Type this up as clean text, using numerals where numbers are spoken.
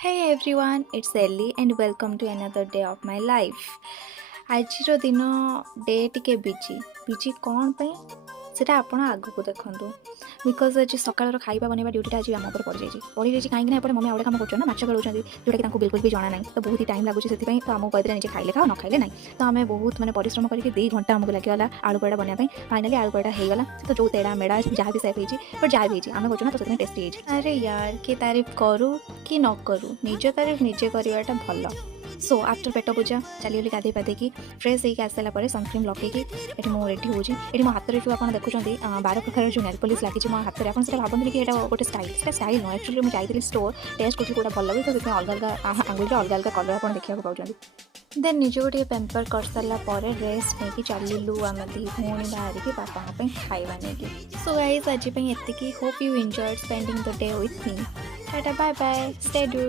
Hey everyone, it's Ellie and welcome to another day of my life. ଆଜିର ଦିନ day ଟିକେ busy କ'ଣ ପାଇଁ ସେଟା ଆପଣ ଆଗକୁ ଦେଖନ୍ତୁ ବିକଜ ଆଜି ସକାଳର ଖାଇବା ବନେଇବା ଡ୍ୟୁଟିଟା ଆଜି ଆମ ଉପରେ ପଡ଼ିଯାଇଛି କାହିଁକି ନା ଏପଟେ ମମି ଆଉ ଗୋଟେ କାମ କରୁଛନ୍ତି ନା ମାଛ ଖେଳୁଛନ୍ତି ଯେଉଁଟାକି ତାଙ୍କୁ ବିଲକୁଲ ବି ଜଣା ନାହିଁ ତ ବହୁତ ଟାଇମ୍ ଲାଗୁଛି ସେଥିପାଇଁ ତ ଆମକୁ କହିଦେଲେ ନିଜେ ଖାଇଲେ ଖାଅ ନ ଖାଇଲେ ନାହିଁ ତ ଆମେ ବହୁତ ପରିଶ୍ରମ କରିକି 2 ଘଣ୍ଟା ଆମକୁ ଲାଗିଗଲା ଆଳୁ ପରଟା ବନେଇବା ପାଇଁ ଫାଇନାଲି ଆଳୁ ପରଟା ହେଇଗଲା ତ ଯେଉଁ ତେଡ଼ା ମେଡ଼ା ଯାହା ବି ସେଫ୍ ହେଇଛି ବଟ୍ ଯାହା ବି ହେଇଛି ଆମେ କରୁଛୁ ନା ତ ସେଥିପାଇଁ ଟେଷ୍ଟି ହେଇଛି ଆରେ ୟାର କିଏ ତାରିଫ କରୁ କି ନ କରୁ ନିଜ ତାରିଫ ନିଜେ କରିବାଟା ଭଲ सो आफ्टर पेट पूजा चलीगली गाधे पाधे फ्रेश होकर आसारा पर सनस्क्रीम लगे ये मुझे रेडी होची ये मो हाथ में जो आप देखुं 12 प्रकार जो नेल पॉलिश लगी मो हाथ में आप भावते कि गोटे स्टाइल नुह एक्चुअली मुझे जाइए स्टोर टेस्ट करूँ कौटा भल लगे तो अलग अलग आंगुल अलग अलग कलर आप देखा पाँच देन निज गोटे पेम्पर कर सारापर रेस्ट नहीं चलू आम दी पुणी बाहर की बापा खाଇବା नहीं सो गाइज आज एति hope you enjoyed spending the day with me tata bye bye stay tuned.